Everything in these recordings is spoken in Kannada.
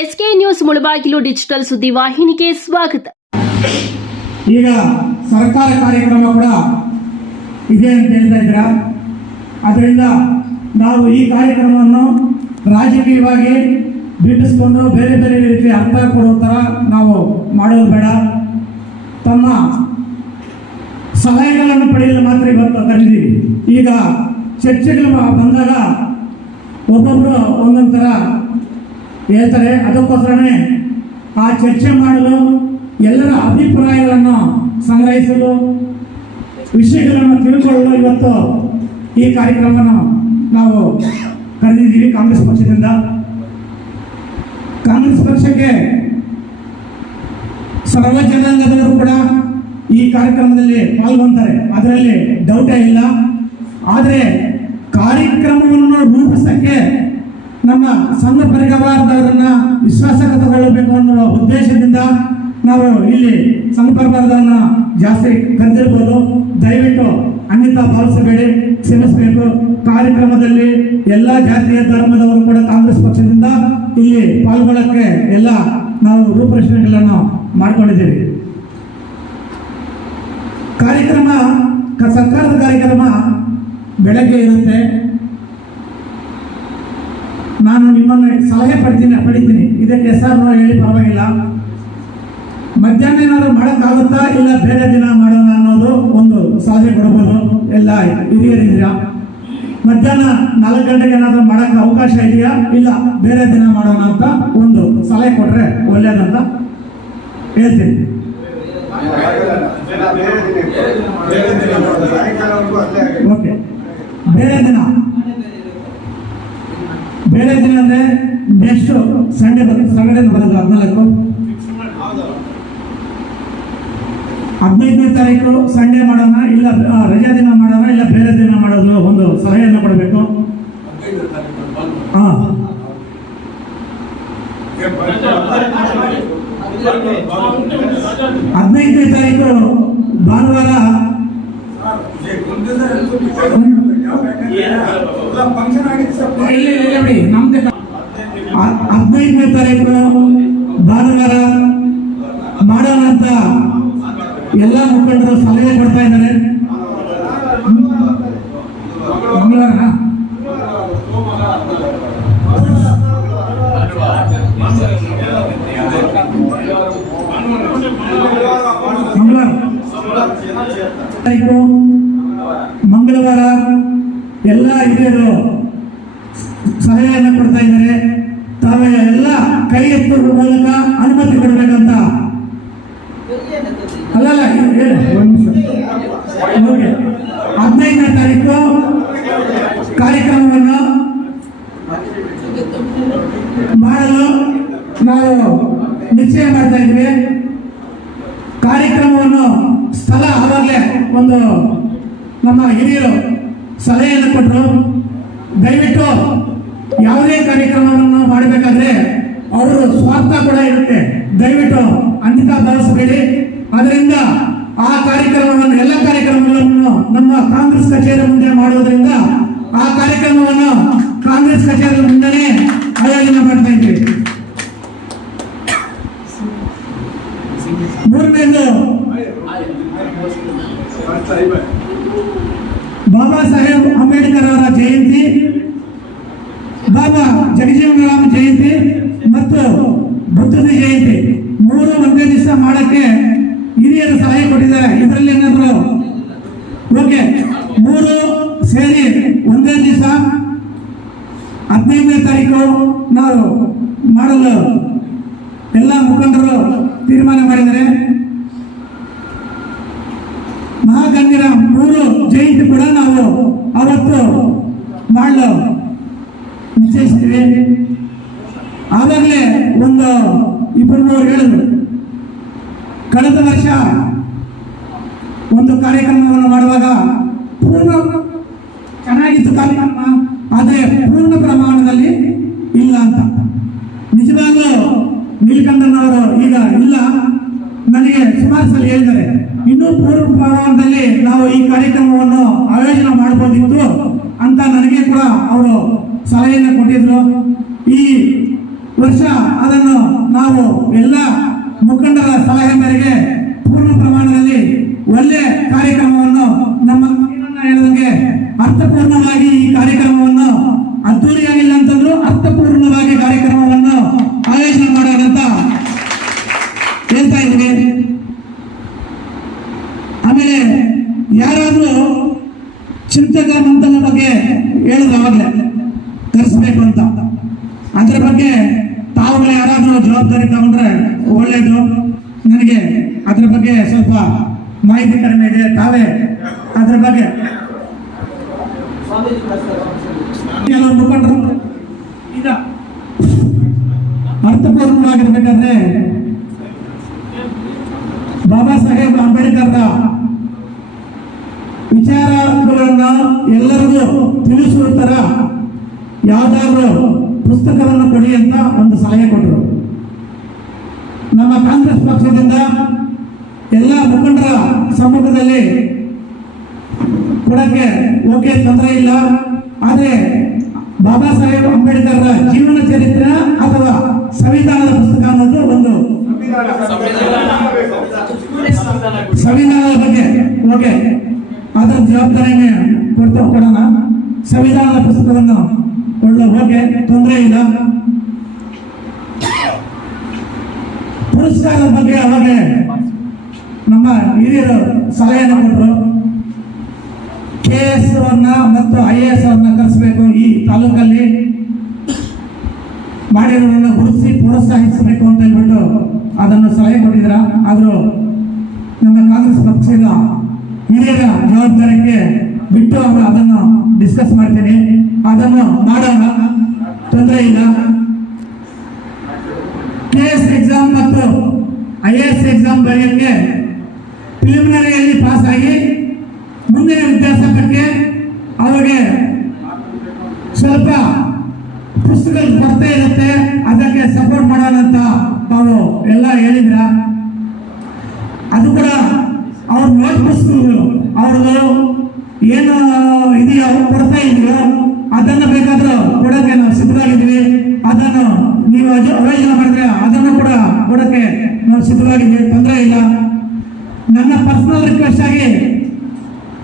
ಎಸ್ಕೆ ನ್ಯೂಸ್ ಮುಳಬಾಗಿಲು ಡಿಜಿಟಲ್ ಸುದ್ದಿವಾಹಿನಿಗೆ ಸ್ವಾಗತ. ಈಗ ಸರ್ಕಾರ ಕಾರ್ಯಕ್ರಮ ಕೂಡ ಇದೆ ಅಂತ ಹೇಳ್ತಾ ಇದ್ರ ಅದರಿಂದ ನಾವು ಈ ಕಾರ್ಯಕ್ರಮವನ್ನು ರಾಜಕೀಯವಾಗಿ ಬಿಡಿಸ್ಕೊಂಡು ಬೇರೆ ಬೇರೆ ರೀತಿ ಅರ್ಥ ಕೊಡೋ ಥರ ನಾವು ಮಾಡೋದು ಬೇಡ. ತಮ್ಮ ಸಲಹೆಗಳನ್ನು ಪಡೆಯಲು ಮಾತ್ರ ಇವತ್ತು ಕರೆದಿದ್ದೀವಿ. ಈಗ ಚರ್ಚೆಗಳು ಬಂದಾಗ ಒಬ್ಬೊಬ್ಬರು ಒಂದೊಂದು ಥರ ಹೇಳ್ತಾರೆ ಅದಕ್ಕೋಸ್ಕರನೇ ಆ ಚರ್ಚೆ ಮಾಡಲು ಎಲ್ಲರ ಅಭಿಪ್ರಾಯಗಳನ್ನು ಸಂಗ್ರಹಿಸಲು, ವಿಷಯಗಳನ್ನು ತಿಳ್ಕೊಳ್ಳಲು ಇವತ್ತು ಈ ಕಾರ್ಯಕ್ರಮವನ್ನು ನಾವು ಕರೆದಿದ್ದೀವಿ ಕಾಂಗ್ರೆಸ್ ಪಕ್ಷದಿಂದ. ಕಾಂಗ್ರೆಸ್ ಪಕ್ಷಕ್ಕೆ ಸರ್ವ ಜನಾಂಗದವರು ಕೂಡ ಈ ಕಾರ್ಯಕ್ರಮದಲ್ಲಿ ಪಾಲ್ಗೊಂತಾರೆ. ಅದರಲ್ಲಿ ಡೌಟೇ ಇಲ್ಲ. ಆದರೆ ಕಾರ್ಯಕ್ರಮವನ್ನು ರೂಪಿಸಕ್ಕೆ ನಮ್ಮ ಸಣ್ಣ ಪರಿವಾರದವರನ್ನ ವಿಶ್ವಾಸಕ್ಕೆ ತಗೊಳ್ಳಬೇಕು ಅನ್ನೋ ಉದ್ದೇಶದಿಂದ ನಾವು ಇಲ್ಲಿ ಸಣ್ಣ ಪರಿವಾರದವರನ್ನ ಜಾಸ್ತಿ ಕರೆದಿರ್ಬೋದು. ದಯವಿಟ್ಟು ಅನ್ನಿತ ಭಾವಿಸಬೇಡಿ ಕ್ಷಮಿಸಬೇಕು. ಕಾರ್ಯಕ್ರಮದಲ್ಲಿ ಎಲ್ಲ ಜಾತಿಯ ಧರ್ಮದವರು ಕೂಡ ಕಾಂಗ್ರೆಸ್ ಪಕ್ಷದಿಂದ ಇಲ್ಲಿ ಪಾಲ್ಗೊಳ್ಳಕ್ಕೆ ಎಲ್ಲ ನಾವು ರೂಪರೇಷಣೆಗಳನ್ನು ಮಾಡಿಕೊಂಡಿದ್ದೀವಿ. ಕಾರ್ಯಕ್ರಮ ಸರ್ಕಾರದ ಕಾರ್ಯಕ್ರಮ ಬೆಳಗ್ಗೆ ಇರುತ್ತೆ. ನಾನು ನಿಮ್ಮನ್ನು ಸಲಹೆ ಪಡ್ತೀನಿ ಪಡಿತೀನಿ. ಇದಕ್ಕೆ ಹೆಸರು ಹೇಳಿ ಪರವಾಗಿಲ್ಲ. ಮಧ್ಯಾಹ್ನ ಏನಾದ್ರು ಮಾಡೋಕ್ಕಾಗುತ್ತಾ ಇಲ್ಲ ಬೇರೆ ದಿನ ಮಾಡೋಣ ಅನ್ನೋದು ಒಂದು ಸಲಹೆ ಕೊಡ್ಬೋದು. ಎಲ್ಲ ಹಿರಿಯರಿದ್ದೀರಾ? ಮಧ್ಯಾಹ್ನ ನಾಲ್ಕು ಗಂಟೆಗೆ ಏನಾದರೂ ಮಾಡೋಕ್ಕೆ ಅವಕಾಶ ಇದೆಯಾ? ಇಲ್ಲ ಬೇರೆ ದಿನ ಮಾಡೋಣ ಅಂತ ಒಂದು ಸಲಹೆ ಕೊಟ್ರೆ ಒಳ್ಳೇದಂತ ಹೇಳ್ತೀನಿ. ಓಕೆ. ಬೇರೆ ದಿನ ಬೇರೆ ದಿನ ಅಂದ್ರೆ ನೆಕ್ಸ್ಟ್ ಸಂಡೇ ಬರೋದು ಸಂಡೇ ಬರೋದು ಹದಿನಾಲ್ಕು. ಹದಿನೈದನೇ ತಾರೀಕು ಸಂಡೇ ಮಾಡೋಣ ಇಲ್ಲ ರಜಾ ದಿನ ಮಾಡೋಣ ಇಲ್ಲ ಬೇರೆ ದಿನ ಮಾಡೋದು ಒಂದು ಸಲಹೆಯನ್ನು ಕೊಡಬೇಕು. ಹಾ. ಹದಿನೈದನೇ ತಾರೀಕು ಭಾನುವಾರ. ಇಲ್ಲಿ ಇಲ್ಲಿ ಬಿಡಿ ನಮ್ದೇ ಹದಿನೈದನೇ ತಾರೀಕು ಭಾನುವಾರ ಮಾಡೋಣ ಅಂತ ಎಲ್ಲ ಮುಖಂಡರು ಸಲಹೆ ಕೊಡ್ತಾ ಇದ್ದಾರೆ ಮಂಗಳವಾರ ಮಂಗಳವಾರ ತಾರೀಕು ಮಂಗಳವಾರ ಎಲ್ಲ ಹಿರಿಯರು ಸಲಹೆಯನ್ನು ಕೊಡ್ತಾ ಇದ್ದಾರೆ ತಾವೇ ಎಲ್ಲ ಕೈ ಎತ್ತುವ ಮೂಲಕ ಅನುಮತಿ ಕೊಡಬೇಕಂತ ಅಲ್ಲಲ್ಲ ಹದಿನೈದನೇ ತಾರೀಕು ಕಾರ್ಯಕ್ರಮವನ್ನು ಮಾಡಲು ನಾವು ನಿಶ್ಚಯ ಮಾಡ್ತಾ ಇದ್ವಿ ಕಾರ್ಯಕ್ರಮವನ್ನು ಸ್ಥಳ ಆವಾಗಲೇ ಒಂದು ನಮ್ಮ ಹಿರಿಯರು ಸಲಹೆಯನ್ನು ಕೊಟ್ಟರು. ದಯವಿಟ್ಟು ಯಾವುದೇ ಕಾರ್ಯಕ್ರಮವನ್ನು ಮಾಡಬೇಕಾದ್ರೆ ಸ್ವಾರ್ಥ ಕೂಡ ಇರುತ್ತೆ. ದಯವಿಟ್ಟು ಅನ್ಯತಾ ಭಾವಿಸಬೇಡಿ ಅದರಿಂದ ಆ ಕಾರ್ಯಕ್ರಮವನ್ನು, ಎಲ್ಲ ಕಾರ್ಯಕ್ರಮಗಳನ್ನು ನಮ್ಮ ಕಾಂಗ್ರೆಸ್ ಕಚೇರಿ ಮುಂದೆ ಮಾಡುವುದರಿಂದ ಆ ಕಾರ್ಯಕ್ರಮವನ್ನು ಕಾಂಗ್ರೆಸ್ ಕಚೇರಿ ಮುಂದೆನೇ ಆಯೋಜನೆ ಮಾಡ್ತಾ ಇದ್ದೀವಿ ಮೂರನೇದು ಬಾಬಾ ಸಾಹೇಬ್ ಅಂಬೇಡ್ಕರ್ ಅವರ ಜಯಂತಿ ಬಾಬಾ ಜಗಜೀವನರಾಮ್ ಜಯಂತಿ ಮತ್ತು ಬುದ್ಧನ ಜಯಂತಿ ಮೂರು ಒಂದೇ ದಿವಸ ಮಾಡಕ್ಕೆ ಹಿರಿಯರು ಸಲಹೆ ಕೊಟ್ಟಿದ್ದಾರೆ. ಇದರಲ್ಲಿ ಏನಾದ್ರು? ಓಕೆ, ಮೂರು ಸೇರಿ ಒಂದೇ ದಿವಸ ಹದಿನೈದನೇ ತಾರೀಕು ನಾವು ಮಾಡಲು ಎಲ್ಲ ಮುಖಂಡರು ತೀರ್ಮಾನ ಮಾಡಿದ್ದಾರೆ. ಮಹಾಗಣ್ಯರ ಮೂರು ಜಯಂತಿ ಕೂಡ ನಾವು ಅವತ್ತು ಮಾಡಲು ನಿಶ್ಚಯಿಸ್ತೀವಿ ಆವಾಗಲೇ ಒಂದು ಇಬ್ಬರು ಮೂರು ಹೇಳಿದ್ರು. ಕಳೆದ ವರ್ಷ ಒಂದು ಕಾರ್ಯಕ್ರಮವನ್ನು ಮಾಡುವಾಗ ಪೂರ್ಣ ಚೆನ್ನಾಗಿತ್ತು ಕಾರ್ಯಕ್ರಮ ಆದರೆ ಪೂರ್ಣ ಪ್ರಮಾಣದಲ್ಲಿ ಇಲ್ಲ ಅಂತ ನಿಜವಾಗ್ಲೂ ನೀಲಕಂಠನವರು ಈಗ ಇಲ್ಲ ಸಲ ಹೇಳಿದ್ದಾರೆ. ಇನ್ನೂ ಪೂರ್ವ ಪ್ರಮಾಣದಲ್ಲಿ ನಾವು ಈ ಕಾರ್ಯಕ್ರಮವನ್ನು ಆಯೋಜನೆ ಮಾಡಬಹುದಿತ್ತು ಅಂತ ನನಗೆ ಕೂಡ ಅವರು ಸಲಹೆಯನ್ನು ಕೊಟ್ಟಿದ್ರು. ಈ ವರ್ಷ ಅದನ್ನು ನಾವು ಎಲ್ಲ ಮುಖಂಡರ ಸಲಹೆ ಮೇರೆಗೆ ಪೂರ್ಣ ಪ್ರಮಾಣದಲ್ಲಿ ಒಳ್ಳೆ ಕಾರ್ಯಕ್ರಮವನ್ನು ನಮ್ಮ ಏನನ್ನ ಹೇಳಿದಂಗೆ ಅರ್ಥಪೂರ್ಣವಾಗಿ ಈ ಕಾರ್ಯಕ್ರಮವನ್ನು ಅದ್ದೂರಿಯಾಗಿಲ್ಲ ಅಂತಂದ್ರು ಅರ್ಥಪೂರ್ಣವಾಗಿ ಕಾರ್ಯಕ್ರಮವನ್ನು ಆಯೋಜನೆ ಮಾಡೋದಂತ ಹೇಳ್ತಾ ಇದ್ದೀವಿ ಆಮೇಲೆ ಯಾರಾದ್ರೂ ಚಿಂತಕ ಮಂಥನ ಬಗ್ಗೆ ಹೇಳಿದ್ರು ಅವಾಗಲೇ ಕರೆಸ್ಬೇಕು ಅಂತ ಅದ್ರ ಬಗ್ಗೆ ತಾವುಗಳು ಯಾರಾದ್ರೂ ಜವಾಬ್ದಾರಿ ತಗೊಂಡ್ರೆ ಒಳ್ಳೇದು ನನಗೆ ಅದ್ರ ಬಗ್ಗೆ ಸ್ವಲ್ಪ ಮಾಹಿತಿ ಕಡಿಮೆ ಇದೆ ತಾವೇ. ಅದ್ರ ಬಗ್ಗೆ. ಈಗ ಅರ್ಥಪೂರ್ಣವಾಗಿರ್ಬೇಕಾದ್ರೆ ಬಾಬಾ ಸಾಹೇಬ್ ಅಂಬೇಡ್ಕರ್ರ ವಿಚಾರಗಳನ್ನ ಎಲ್ಲರಿಗೂ ತಿಳಿಸುವ ತರ ಯಾವ್ದಾದ್ರು ಪುಸ್ತಕವನ್ನು ಕೊಡಿ ಅಂತ ಒಂದು ಸಲಹೆ ಕೊಟ್ಟರು. ನಮ್ಮ ಕಾಂಗ್ರೆಸ್ ಪಕ್ಷದಿಂದ ಎಲ್ಲ ಮುಖಂಡರ ಸಮ್ಮುಖದಲ್ಲಿ ಕೊಡಕ್ಕೆ ಓಕೆ ತೊಂದರೆ ಇಲ್ಲ. ಆದರೆ ಬಾಬಾ ಸಾಹೇಬ್ ಅಂಬೇಡ್ಕರ್ ಜೀವನ ಚರಿತ್ರೆ ಅಥವಾ ಸಂವಿಧಾನದ ಪುಸ್ತಕ ಅನ್ನೋದು ಒಂದು ಸಂವಿಧಾನದ ಬಗ್ಗೆ. ಓಕೆ, ಅದರ ಜವಾಬ್ದಾರಿನೇ ಕೊಡ್ತಾ ಕೊಡೋಣ. ಸಂವಿಧಾನದ ಪುಸ್ತಕವನ್ನು ಕೊಳ್ಳೋ ಓಕೆ, ತೊಂದರೆ ಇಲ್ಲ. ಪುರಸ್ಕಾರದ ಬಗ್ಗೆ ಅವಾಗ ನಮ್ಮ ಹಿರಿಯರು ಸಲಹೆಯನ್ನು ಕೊಟ್ಟರು. ಕೆ ಎಸ್ ಅವ್ರನ್ನ ಮತ್ತು ಐ ಎ ಎಸ್ ಅನ್ನ ಕರೆಸಬೇಕು ಈ ತಾಲೂಕಲ್ಲಿ. ಮಾಡಿರೋರನ್ನ ಗುರುತಿಸಿ ಪ್ರೋತ್ಸಾಹಿಸಬೇಕು ಅಂತ ಹೇಳ್ಬಿಟ್ಟು ಅದನ್ನು ಸಲಹೆ ಕೊಟ್ಟಿದ್ರ ಆದರೂ ನಮ್ಮ ಕಾಂಗ್ರೆಸ್ ಪಕ್ಷದ ಹಿರಿಯರ ಜವಾಬ್ದಾರಿಕೆ ಬಿಟ್ಟು ಅವರು ಅದನ್ನು ಡಿಸ್ಕಸ್ ಮಾಡ್ತೀನಿ. ಅದನ್ನು ಮಾಡೋಣ. ತೊಂದರೆ ಇಲ್ಲ. ಕೆ ಎಸ್ ಎಕ್ಸಾಮ್ ಮತ್ತು ಐ ಎ ಎಸ್ ಎಕ್ಸಾಮ್ ಬರೆಯೋಕ್ಕೆ ಪ್ರಿಲಿಮಿನರಿಯಲ್ಲಿ ಪಾಸ್ ಆಗಿ ಮುಂದಿನ ವಿದ್ಯಾಸಂಘಕ್ಕೆ ಅವರಿಗೆ ಸ್ವಲ್ಪ ಪುಸ್ತಕದ ಕೊರತೆ ಇರುತ್ತೆ, ಅದಕ್ಕೆ ಸಪೋರ್ಟ್ ಮಾಡೋಣ ಅಂತ ತಾವು ಎಲ್ಲ ಹೇಳಿದ್ರ. ಅದು ಕೂಡ ಅವ್ರ ನೋಟ್ ಪುಸ್ತಕಗಳು ಅವ್ರದ್ದು ಏನು ಇದೆಯೋ ಕೊಡ್ತಾ ಇದೆಯೋ ಅದನ್ನು ಬೇಕಾದ್ರೂ ಕೊಡಕ್ಕೆ ನಾವು ಸಿದ್ಧವಾಗಿದ್ದೀವಿ ಅದನ್ನು ನೀವು ಅಜ- ಆಯೋಜನೆ ಮಾಡಿದ್ರೆ ಅದನ್ನು ಕೂಡ ಕೊಡಕ್ಕೆ ನಾವು ಸಿದ್ಧವಾಗಿದ್ದೀವಿ ತೊಂದರೆ ಇಲ್ಲ ನನ್ನ ಪರ್ಸನಲ್ ರಿಕ್ವೆಸ್ಟ್ ಆಗಿ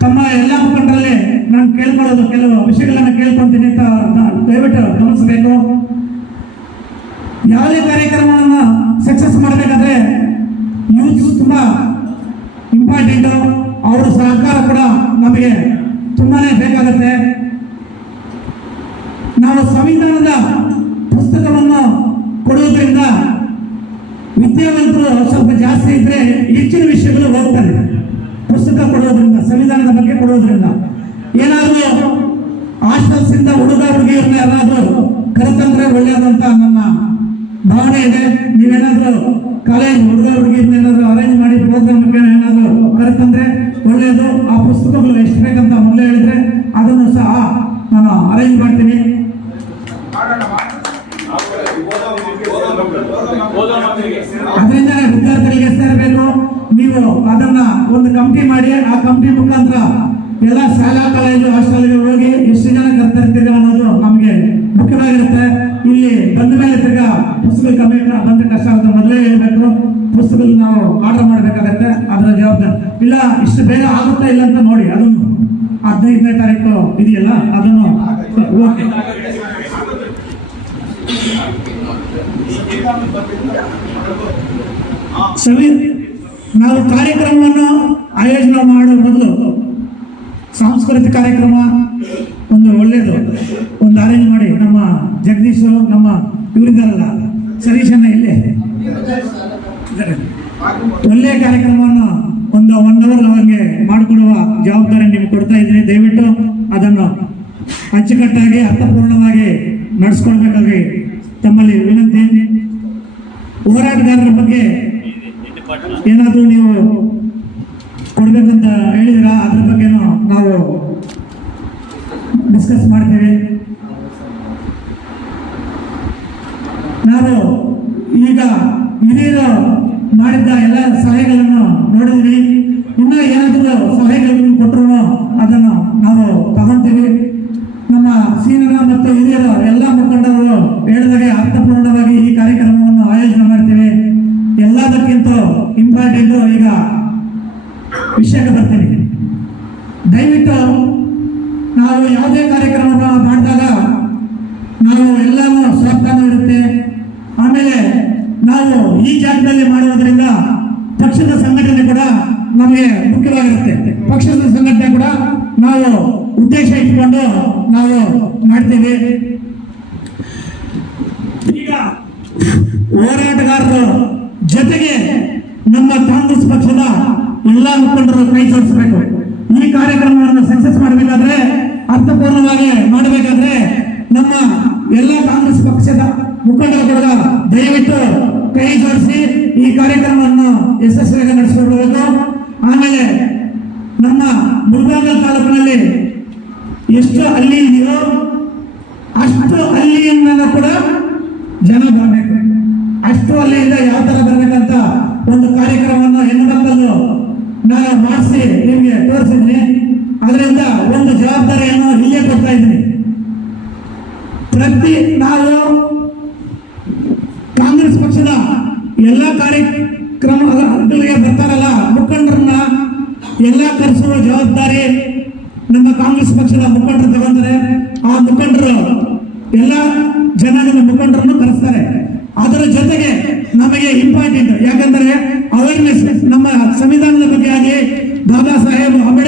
ತಮ್ಮ ಎಲ್ಲ ಮುಖಂಡರಲ್ಲಿ ನಾನು ಕೇಳ್ಕೊಳ್ಳೋದು ಕೆಲವು ವಿಷಯಗಳನ್ನ ಕೇಳ್ಕೊಂತೀನಿ ಅಂತ ನಾ- ದಯವಿಟ್ಟು ಗಮನಿಸಬೇಕು ಯಾವುದೇ ಕಾರ್ಯಕ್ರಮವನ್ನು ಸಕ್ಸಸ್ ಮಾಡಬೇಕಾದ್ರೆ ಯೂತ್ ತುಂಬಾ ಇಂಪಾರ್ಟೆಂಟ್ ಅವರ ಸಹಕಾರ ಕೂಡ ನಮಗೆ ತುಂಬಾನೇ ಬೇಕಾಗುತ್ತೆ ನಾವು ಸಂವಿಧಾನದ ಪುಸ್ತಕವನ್ನು ಕೊಡುವುದರಿಂದ ವಿದ್ಯಾವಂತರು ಸ್ವಲ್ಪ ಜಾಸ್ತಿ ಇದ್ರೆ ಹೆಚ್ಚಿನ ವಿಷಯಗಳು ಹೋಗ್ತಾರೆ ಪುಸ್ತಕ ಕೊಡೋದ್ರಿಂದ, ಸಂವಿಧಾನದ ಬಗ್ಗೆ ಕೊಡೋದ್ರಿಂದ. ಏನಾದರೂ ಹಾಸ್ಟೆಲ್ಸ್ ಇಂದ ಹುಡುಗ ಹುಡುಗಿಯರನ್ನ ಯಾರಾದರೂ ಕರೆತಂದ್ರೆ ಒಳ್ಳೆಯದಂತ ನನ್ನ ಭಾವನೆ ಇದೆ ನೀವೇನಾದ್ರೂ ಕಾಲೇಜ್ ಹುಡುಗ ಹುಡುಗಿಯರನ್ನ ಏನಾದ್ರೂ ಅರೇಂಜ್ ಮಾಡಿ ಪ್ರೋಗ್ರಾಮ್ ಏನಾದ್ರೂ ಕರೆತಂದ್ರೆ ಒಳ್ಳೆಯದು ಆ ಪುಸ್ತಕಗಳು ಎಷ್ಟು ಬೇಕಂತ ಮೊದಲೇ ಹೇಳಿದ್ರೆ ಅದನ್ನು ಸಹ ನಾನು ಅರೇಂಜ್ ಮಾಡ್ತೀನಿ ಅದರಿಂದ ವಿದ್ಯಾರ್ಥಿಗಳಿಗೆ ಸೇರಬೇಕು ನೀವು ಅದನ್ನ ಒಂದು ಕಂಪ್ನಿ ಮಾಡಿ ಆ ಕಂಪ್ನಿ ಮುಖಾಂತರ ಎಲ್ಲ ಶಾಲಾ ಕಾಲೇಜು ಹಾಸ್ಟೆಲ್ಗೆ ಹೋಗಿ ಎಷ್ಟು ಜನ ಕರ್ತಿರ್ತೀರ ಅನ್ನೋದು ನಮಗೆ ಮುಖ್ಯವಾಗಿರುತ್ತೆ ಇಲ್ಲಿ ಬಂದ ಮೇಲೆ ತಿರ್ಗಾ ಪುಸ್ತಕ ಕಮ್ಮಿ ಬಂದ್ರೆ ಕಷ್ಟ ಆಗುತ್ತೆ. ಮೊದಲೇ ಹೇಳ್ಬೇಕು ಪುಸ್ತಕ ನಾವು ಆರ್ಡರ್ ಮಾಡಬೇಕಾಗತ್ತೆ, ಅದರ ಜವಾಬ್ದಾರಿ. ಇಲ್ಲ, ಇಷ್ಟು ಬೇಗ ಆಗುತ್ತಾ ಇಲ್ಲ ಅಂತ ನೋಡಿ ಅದನ್ನು ಹದಿನೈದನೇ ತಾರೀಕು ಇದೆಯಲ್ಲ, ಅದನ್ನು ಓಕೆ. ನಾವು ಕಾರ್ಯಕ್ರಮವನ್ನು ಆಯೋಜನೆ ಮಾಡೋ ಮೊದಲು ಸಾಂಸ್ಕೃತಿಕ ಕಾರ್ಯಕ್ರಮ ಒಂದು ಒಳ್ಳೆಯದು ಒಂದು ಅರೇಂಜ್ ಮಾಡಿ ನಮ್ಮ ಜಗದೀಶ್ ನಮ್ಮ ಇವರಿದ್ದಾರಲ್ಲ ಸತೀಶಣ್ಣ ಇಲ್ಲೇ. ಒಳ್ಳೆಯ ಕಾರ್ಯಕ್ರಮವನ್ನು ಒಂದು ಒನ್ ಅವರ್ ಅವರಿಗೆ ಮಾಡಿಕೊಡುವ ಜವಾಬ್ದಾರಿ ನಿಮ್ಗೆ ಕೊಡ್ತಾ ಇದ್ದೀನಿ. ದಯವಿಟ್ಟು ಅದನ್ನು ಅಚ್ಚುಕಟ್ಟಾಗಿ, ಅರ್ಥಪೂರ್ಣವಾಗಿ ನಡೆಸ್ಕೊಳ್ಬೇಕಾಗಿ ತಮ್ಮಲ್ಲಿ ವಿನಂತಿ ಹೋರಾಟಗಾರರ ಬಗ್ಗೆ ಏನಾದರೂ ನೀವು ಕೊಡಬೇಕಂತ ಹೇಳಿದಿರಾ ಅದ್ರ ಬಗ್ಗೆನೂ ನಾವು ಡಿಸ್ಕಸ್ ಮಾಡ್ತೀವಿ ನಾವು ಈಗ ಹಿರಿಯರು ಮಾಡಿದ್ದ ಎಲ್ಲ ಸಲಹೆಗಳನ್ನು ನೋಡಿದ್ವಿ ಇನ್ನೂ ಏನಾದರೂ ಸಲಹೆಗಳನ್ನು ಕೊಟ್ಟರು ಅದನ್ನು ನಾವು ತಗೊಂತೀವಿ ನಮ್ಮ ಸೀನಿಯರ್ ಮತ್ತು ಹಿರಿಯರು ಎಲ್ಲ ಮುಖಂಡರು ಹೇಳಿದಾಗೆ ಅರ್ಥಪೂರ್ಣವಾಗಿ ಈ ಕಾರ್ಯಕ್ರಮವನ್ನು ಆಯೋಜನೆ ಮಾಡ್ತೀವಿ ಎಲ್ಲದಕ್ಕಿಂತ ಇಂಪಾರ್ಟೆಂಟ್ ಈಗ ವಿಷಯಕ್ಕೆ ಬರ್ತೀನಿ. ದಯವಿಟ್ಟು ನಾವು ಯಾವುದೇ ಕಾರ್ಯಕ್ರಮವನ್ನು ಮಾಡಿದಾಗ ನಾವು ಎಲ್ಲನೂ ಸ್ವಾರ್ಥನೂ ಇರುತ್ತೆ ಆಮೇಲೆ ನಾವು ಈ ಜಾಗದಲ್ಲಿ ಮಾಡುವುದರಿಂದ ಪಕ್ಷದ ಸಂಘಟನೆ ಕೂಡ ನಮಗೆ ಮುಖ್ಯವಾಗಿರುತ್ತೆ. ಪಕ್ಷದ ಸಂಘಟನೆ ಕೂಡ ನಾವು ಉದ್ದೇಶ ಇಟ್ಕೊಂಡು ನಾವು ಮಾಡ್ತೀವಿ. ಈಗ ಹೋರಾಟಗಾರರು ಜೊತೆಗೆ ನಮ್ಮ ಕಾಂಗ್ರೆಸ್ ಪಕ್ಷದ ಎಲ್ಲ ಮುಖಂಡರು ಕೈ ಜೋಡಿಸಬೇಕು. ಈ ಕಾರ್ಯಕ್ರಮವನ್ನು ಸಕ್ಸಸ್ ಮಾಡಬೇಕಾದ್ರೆ, ಅರ್ಥಪೂರ್ಣವಾಗಿ ಮಾಡಬೇಕಾದ್ರೆ ನಮ್ಮ ಎಲ್ಲ ಕಾಂಗ್ರೆಸ್ ಪಕ್ಷದ ಮುಖಂಡರು ಕೂಡ ದಯವಿಟ್ಟು ಕೈ ಜೋಡಿಸಿ ಈ ಕಾರ್ಯಕ್ರಮವನ್ನು ಯಶಸ್ವಿಯಾಗಿ ನಡೆಸಿಕೊಡಬೇಕು ಆಮೇಲೆ ನಮ್ಮ ಮುಳಬಾಗಲ್ ತಾಲೂಕಿನಲ್ಲಿ ಎಷ್ಟು ಅಲ್ಲಿ ಇದೆಯೋ ಅಷ್ಟು ಅಲ್ಲಿಯನ್ನ ಕೂಡ ಜನ ಬರಬೇಕು. ಅಷ್ಟು ಅಲ್ಲಿಯಿಂದ ಯಾವ ತರ ಬರ್ಬೇಕಂತ ಒಂದು ಕಾರ್ಯಕ್ರಮವನ್ನು ಹೆಣ್ಣು ಮಕ್ಕಳು ನಾನು ಮಾಡಿಸಿ ನಿಮಗೆ ತೋರಿಸಿದ್ದೀನಿ. ಅದರಿಂದ ಒಂದು ಜವಾಬ್ದಾರಿಯನ್ನು ಇಲ್ಲೇ ಕೊಡ್ತಾ ಇದ್ದೀನಿ. ಪ್ರತಿ ನಾವು ಕಾಂಗ್ರೆಸ್ ಪಕ್ಷದ ಎಲ್ಲ ಕಾರ್ಯಕ್ರಮಗಳಿಗೆ ಬರ್ತಾರಲ್ಲ, ಮುಖಂಡರನ್ನ ಎಲ್ಲ ಕರೆಸುವ ಜವಾಬ್ದಾರಿ ನಮ್ಮ ಕಾಂಗ್ರೆಸ್ ಪಕ್ಷದ ಮುಖಂಡರು ತಗೊಂಡರೆ ಆ ಮುಖಂಡರು ಎಲ್ಲ ಜನಾಂಗದ ಮುಖಂಡರನ್ನು ಕರೆಸ್ತಾರೆ. ಅದರ ಜೊತೆಗೆ ನಮಗೆ ಇಂಪಾರ್ಟೆಂಟ್ ಯಾಕಂದ್ರೆ ಅವೇರ್ನೆಸ್ ನಮ್ಮ ಸಂವಿಧಾನದ ಬಗ್ಗೆ ಆಗಿ ಬಾಬಾ ಸಾಹೇಬ್ ಅಂಬೇಡ್ಕರ್